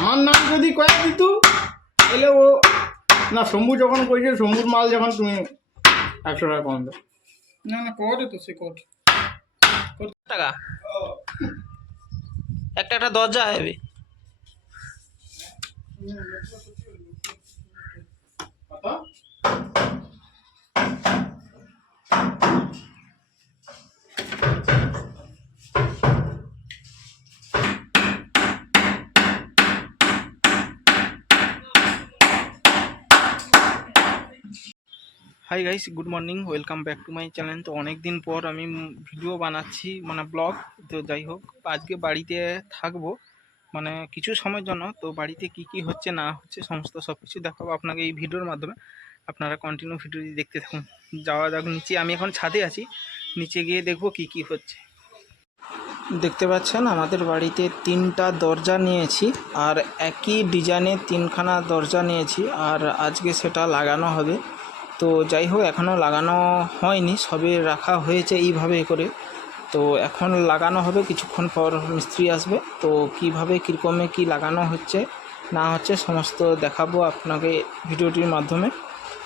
আমার নাম যদি কয়ে দিত তাহলে ও না শম্ভু যখন কইছে শম্ভুর মাল যখন তুমি একশো টাকা কম দাও। না না করে তো সে কর। টাকা? একটা একটা দরজা হবে। Hi guys good morning welcome back to my channel তো অনেক দিন পর আমি ভিডিও বানাচ্ছি মানে ব্লগ তো যাই হোক, আজকে বাড়িতে থাকব মানে কিছু সময়ের জন্য। তো বাড়িতে কি কি হচ্ছে, না হচ্ছে, সমস্ত সব কিছু দেখাবো আপনাকে এই ভিডিওর মাধ্যমে। আপনারা কন্টিনিউ ভিডিওটি দেখতে থাকুন। যাওয়া যাক, নিচে আমি এখন ছাদে আছি। নিচে গিয়ে দেখব কি কি হচ্ছে। দেখতে পাচ্ছেন, আমাদের বাড়িতে তিনটা দরজা নিয়েছি, আর একই ডিজাইনের তিনখানা দরজা নিয়েছি, আর আজকে সেটা লাগানো হবে। তো যাই হোক এখনও লাগানো হয়নি, সবে রাখা হয়েছে এইভাবে করে। তো এখন লাগানো হবে, কিছুক্ষণ পর মিস্ত্রি আসবে। তো কীভাবে, কীরকমে, কি লাগানো হচ্ছে, না হচ্ছে, সমস্ত দেখাবো আপনাকে ভিডিওটির মাধ্যমে।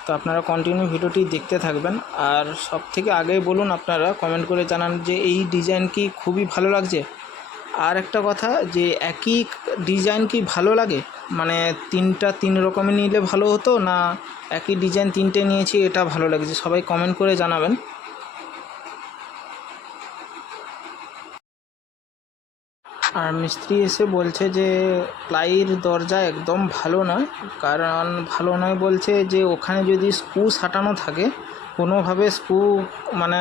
তো আপনারা কন্টিনিউ ভিডিওটি দেখতে থাকবেন। আর সব থেকে আগে বলুন আপনারা কমেন্ট করে জানান যে এই ডিজাইন কি খুবই ভালো লাগছে? আর একটা কথা যে একই ডিজাইন কি ভালো লাগে? মানে তিনটা তিন রকমের নিলে ভালো হতো না একই ডিজাইন তিনটে নিয়েছি এটা ভালো লাগছে সবাই কমেন্ট করে জানাবেন। আর মিস্ত্রি এসে বলছে যে প্লাইয়ের দরজা একদম ভালো নয়। কারণ ভালো নয় বলছে যে ওখানে যদি স্ক্রু সাটানো থাকে, কোনোভাবে স্ক্রু মানে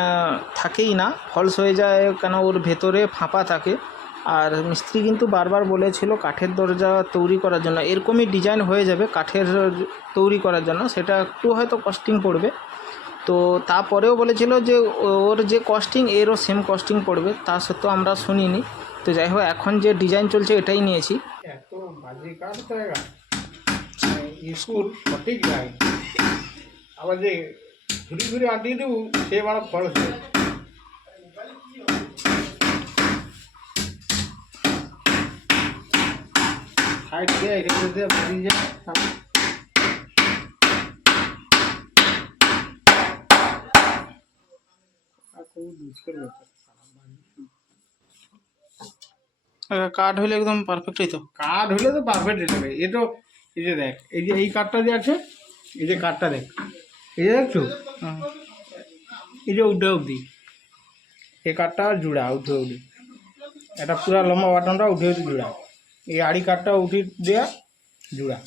থাকেই না। ফলস হয়ে যায় কেন? ওর ভেতরে ফাঁপা থাকে। আর মিস্ত্রি কিন্তু বারবার বলেছিল কাঠের দরজা তৈরি করার জন্য। এরকমই ডিজাইন হয়ে যাবে কাঠের তৈরি করার জন্য। সেটা একটু হয়তো কস্টিং পড়বে। তো তারপরেও বলেছিল যে ওর যে কস্টিং এরও সেম কস্টিং পড়বে। তা সত্ত্বেও আমরা শুনিনি। তো যাই হোক, এখন যে ডিজাইন চলছে এটাই নিয়েছি। আবার যে ঘুরি ঘুরি আঁটিয়ে দেবো সে বড় ফল সাইড দিয়ে এখানে দিয়ে দুষ্কর কাঠ হলে একদম পারফেক্টই তো কার্ড হলে তো পারফেক্ট হবে এ তো এই যে দেখ এই যে এই কার্ডটা যে আছে এই যে কার্ডটা দেখ এই যে দেখছ? এই যে উঠে অবধি এই কার্ডটা জুড়া উঠে অবধি। এটা পুরো লম্বা বাটনটা উঠে অবধি জুড়া। এই আড়ি কার্ডটা উঠে দেয়া জুড়া।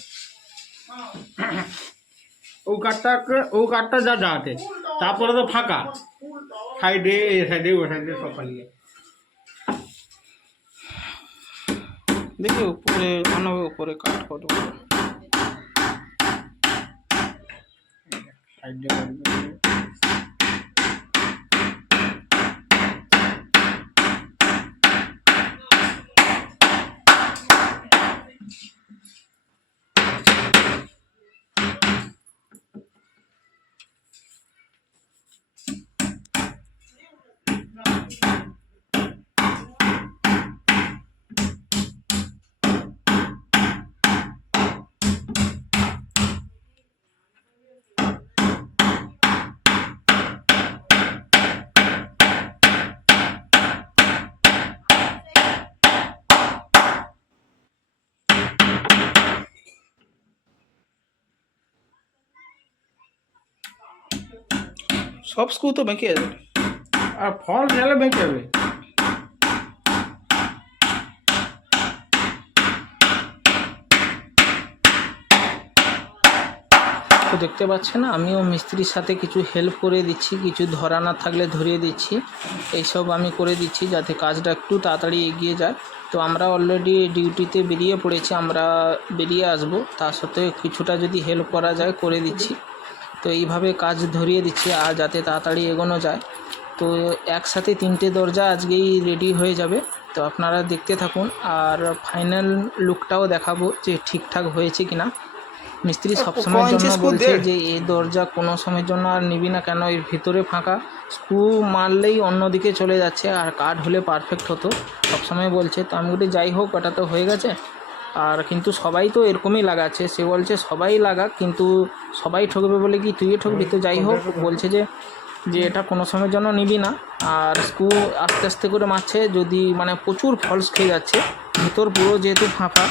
ও কার্ডটাকে ও কার্ডটা যা যাতে তারপরে তো ফাঁকা। সাইডে এ সাইডে ও সাইডে সব পালিয়ে। দেখি উপরে মনে উপরে কাঠ কত সাইডে সব স্ক্রু তো বেঁকে যাবে। আর ফল গেলে বেঁকে যাবে। তো দেখতে পাচ্ছেন আমিও মিস্ত্রির সাথে কিছু হেল্প করে দিচ্ছি কিছু ধরা না থাকলে ধরিয়ে দিচ্ছি। এইসব আমি করে দিচ্ছি যাতে কাজটা একটু তাড়াতাড়ি এগিয়ে যায়। তো আমরা অলরেডি ডিউটিতে বেরিয়ে পড়েছি আমরা বেরিয়ে আসব। তার সাথে কিছুটা যদি হেল্প করা যায় করে দিচ্ছি। তো এইভাবে কাজ ধরিয়ে দিচ্ছি আর যাতে তাড়াতাড়ি এগোনো যায়। তো একসাথে তিনটে দরজা আজকেই রেডি হয়ে যাবে। তো আপনারা দেখতে থাকুন আর ফাইনাল লুকটাও দেখাবো যে ঠিকঠাক হয়েছে কিনা। মিস্ত্রি সবসময়ের জন্য বলছে যে এই দরজা কোনো সময়ের জন্য আর নিবি না কেন এর ভিতরে ফাঁকা। স্ক্রু মারলেই অন্যদিকে চলে যাচ্ছে আর কাঠ হলে পারফেক্ট হতো। সবসময় বলছে তো আমি বলি যাই হোক ওটা তো হয়ে গেছে। আর কিন্তু সবাই তো এরকমই লাগাচ্ছে। সে বলছে, সবাই লাগাক, কিন্তু সবাই ঠকবে বলে কি তুইও ঠকবি? তো যাই হোক, বলছে যে যে এটা কোনো সময়ের জন্য নিবি না। আর স্ক্রু আস্তে আস্তে করে মারছে, যদি মানে প্রচুর ফলস খেয়ে যাচ্ছে। ভিতর পুরো যেহেতু ফাঁকা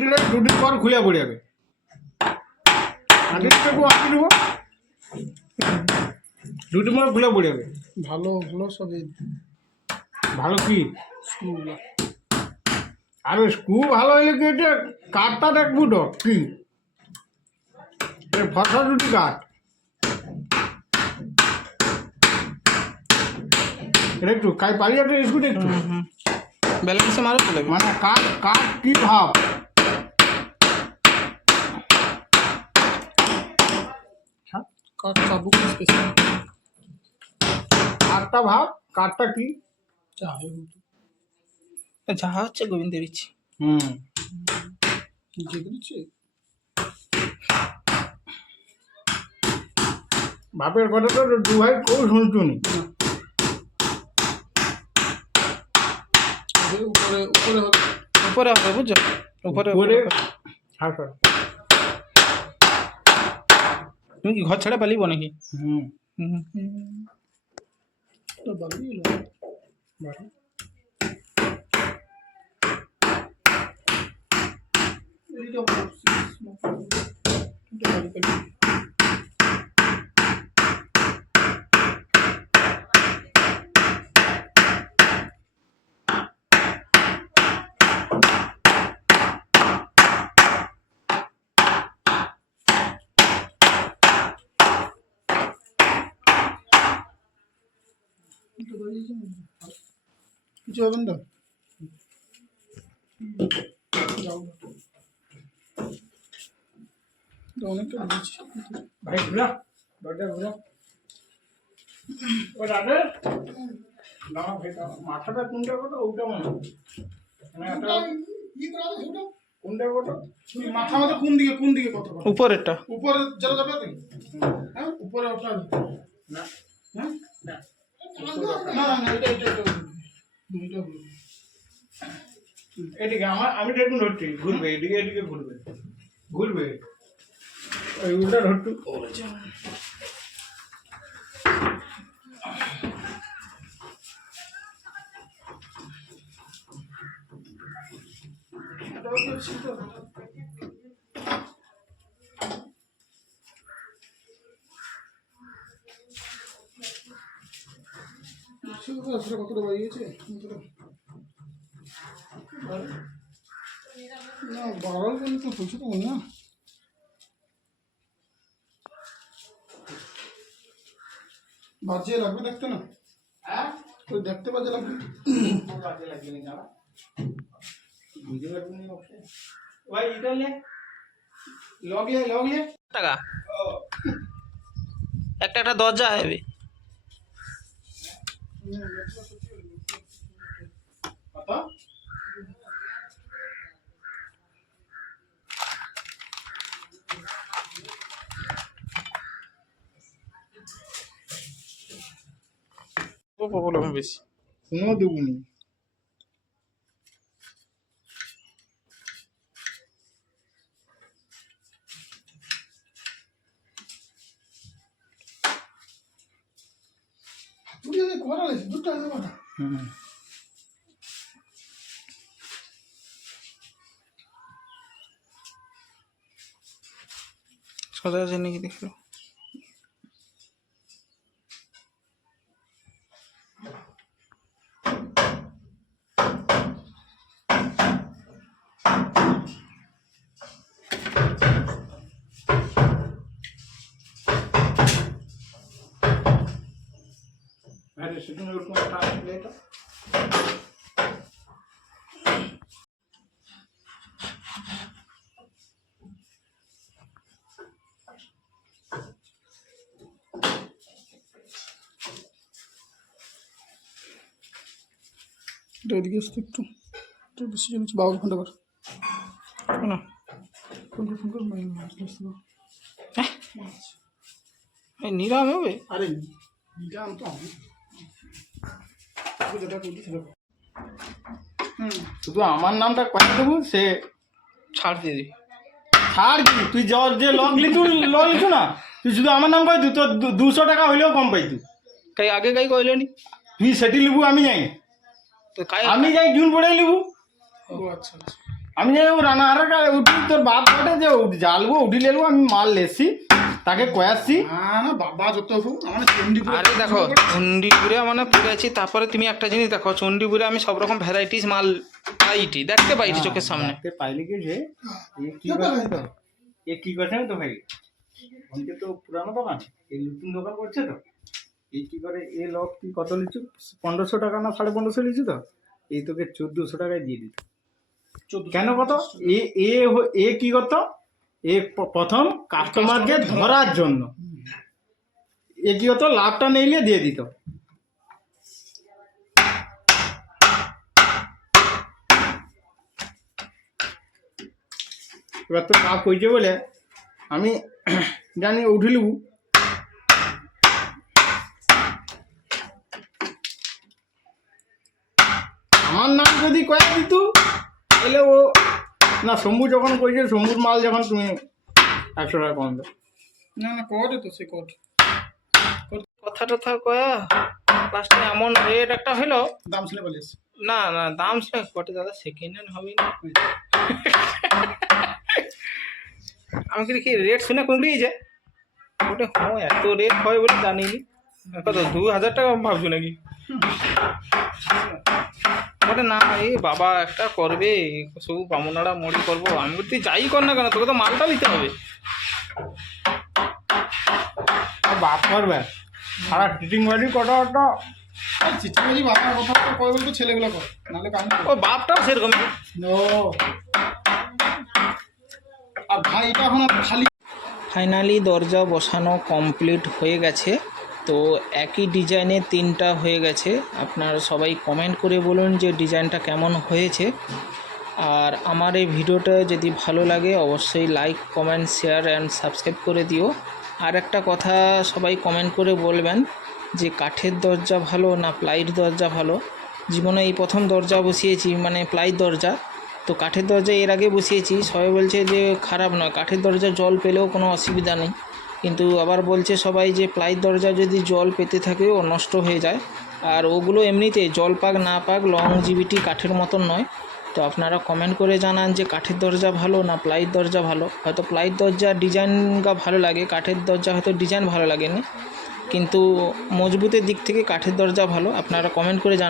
দিলে দুদিন পর খুলে পড়ে যাবে। দুদিন পর খুলে পড়ে যাবে ভালো ভালো সব ভালো কি? স্ক্রুগুলো আরে স্ক্রু ভালো হলে কি হচ্ছে কাঠটা দেখব তো? কি? এ ফসা দুটি কাঠ। এটা একটু কাই পারি একটা স্কুট একটু ব্যালেন্সে মারো মানে কাঠ কাঠ কি ভাব? চাবুক স্পেশাল কাঠটা ভাব কাঠটা কি? যা হচ্ছে গোবিন্দের ইচ্ছে হুম। বাপের কথা তো দু ভাই কেউ শুনতো নি। উপরে উপরে উপরে হবে বুঝছ? উপরে। উপরে। হ্যাঁ স্যার। তুমি কি ঘর ছেড়ে পালিব নাকি হুম হুম। এটা বাড়ি গেল বাড়ি এইটা ভাবছিস, এটা বাড়ি গেল। এটা বাড়ি গেছে না? কিছু হবেন না যাও অনেকটা বুঝছি ভাই ঘুরা। দরজা ঘুরা। ও দাদা? না মাথাটা কোনটা কত ওটা মনে কোনটা? কত তুমি মাথা মাথা কোন দিকে কোন দিকে কথা বলো উপরেরটা। উপরে যারা যাবে হ্যাঁ উপরে ওঠা না। হ্যাঁ? না। এটা এদিকে আমার, আমি দেখুন ধরছি, ঘুরবে, এদিকে এদিকে ঘুরবে। ঘুরবে। ওই উল্টা ধরটু। এটা হচ্ছে শীত সেটা কতটা বাড়ি গেছে কতটা? না বাড়াল বলে তো প্রচুর কম না বাজিয়ে লাগবে দেখতে না হ্যাঁ ওই দেখতে বাজে লাগবে বাজে লাগবে না যারা বুঝতে পারবেন না ভাই এটা লে লগ লে লগ লে টাকা একটা একটা দরজা হবে কত প্রবলেম বেশি কোনো দেবো নি দুটো হুম সোজা আছে নাকি দেখো সেখানে ওরকম একটা আসলে এটা এটা এদিকে আসতে একটু একটু বেশি জন বাবা ফোনটা কর। না ফোন কর ফোন কর মাছ আসতে পারো এই নিরাম হবে? আরে জানতো আমি তোকে শুধু আমার নামটা কয়ে দেবো সে ছাড় দিয়ে দিবি। ছাড় কি তুই য- যে লগ লিখু ল লিখু না। তুই শুধু আমার নাম কয়ে তুই তোর দুশো টাকা হইলেও কম পাই তুই। তাই আগে কাই কইলেনি তুই সেটি লিখু আমি যাই। তো কাই আমি যাই জুন পড়ে ও আচ্ছা আচ্ছা। আমি যাই ও রানা আর উঠি তোর বাপ ঘটে যে জ্বালবো উঠি লেলবো আমি মাল লেসি তাকে কয়াসি না না বাবা যত আমার চণ্ডীপুর আরে দেখো চণ্ডীপুরে মানে পেয়েছি তারপরে তুমি একটা জিনিস দেখো চণ্ডীপুরে আমি সব রকম ভ্যারাইটিস মাল পাইটি দেখতে পাইছি চোখের সামনে। দেখতে পাইলি কি যে? এ কি করছে তো? এ কি করছে তো ভাই অনেকে তো পুরানো দোকান এই নতুন দোকান করছে তো? এই কি করে এ লক তুই কত লিচু পনেরোশো টাকা না সাড়ে পনেরোশো লিচু তো? এই তোকে চোদ্দোশো টাকায় দিয়ে দিত। কেন কত? এ এ হ- এ কি করতো? এ প্রথম কাস্টমারকে ধরার জন্য। এ কি হতো? লাভটা নিলে দিয়ে দিত। এবার তো লাভ হয়েছে বলে আমি জানি উঠিলু। আমার নাম যদি কয়ে দিত তাহলে ও না শম্ভু যখন কইছে শম্ভুর মাল যখন তুমি একশো টাকা কম দাও না না করে তো সে কর। কথা টথা কয়া লাস্টে এমন রেট একটা হলো দাম ছিল বলিস। না না দাম সে কটে দাদা সেকেন্ড হ্যান্ড হবে না। আমি কি দেখি রেট শুনে কুমড়িয়েছে ওটা হয় এত রেট হয় বলে জানিনি। কত দু হাজার টাকা ভাবছ নাকি? বলে না এই বাবা একটা করবে সবু বামুনারা মরি করব। আমি তুই যাই কর না কেন? তোকে তো মালটা দিতে হবে। বাপ করবে সারা টিটিং বাড়ি কটা কটা? আর চিচিমাজি বাবার কথা কয় বলতো ছেলেগুলো কর নাহলে কাম ও বাপটাও সেরকমই ও। আর ভাই এটা এখন খালি ফাইনালি দরজা বসানো কমপ্লিট হয়ে গেছে। তো একই ডিজাইনে তিনটা হয়ে গেছে। আপনারা সবাই কমেন্ট করে বলুন যে ডিজাইনটা কেমন হয়েছে। আর আমার এই ভিডিওটা যদি ভালো লাগে, অবশ্যই like comment share and subscribe করে দিও। আর একটা কথা সবাই কমেন্ট করে বলবেন যে কাঠের দরজা ভালো না প্লাইয়ের দরজা ভালো? জীবনে এই প্রথম দরজা বসিয়েছি মানে প্লাইয়ের দরজা। তো কাঠের দরজা এর আগে বসিয়েছি, সবাই বলছে যে খারাপ নয়, কাঠের দরজা জল পেলেও কোনো অসুবিধা নেই। কিন্তু আবার বলছে সবাই যে প্লাইয়ের দরজা যদি জল পেতে থাকে ও নষ্ট হয়ে যায়। আর ওগুলো এমনিতে জল পাক না পাক লংজিভিটি কাঠের মতন নয়। তো আপনারা কমেন্ট করে জানান যে কাঠের দরজা ভালো না প্লাইয়ের দরজা ভালো। হয়তো প্লাইয়ের দরজা ডিজাইনটা ভালো লাগে, কাঠের দরজা হয়তো ডিজাইন ভালো লাগেনি। কিন্তু মজবুতের দিক থেকে কাঠের দরজা ভালো, আপনারা কমেন্ট করে জানান।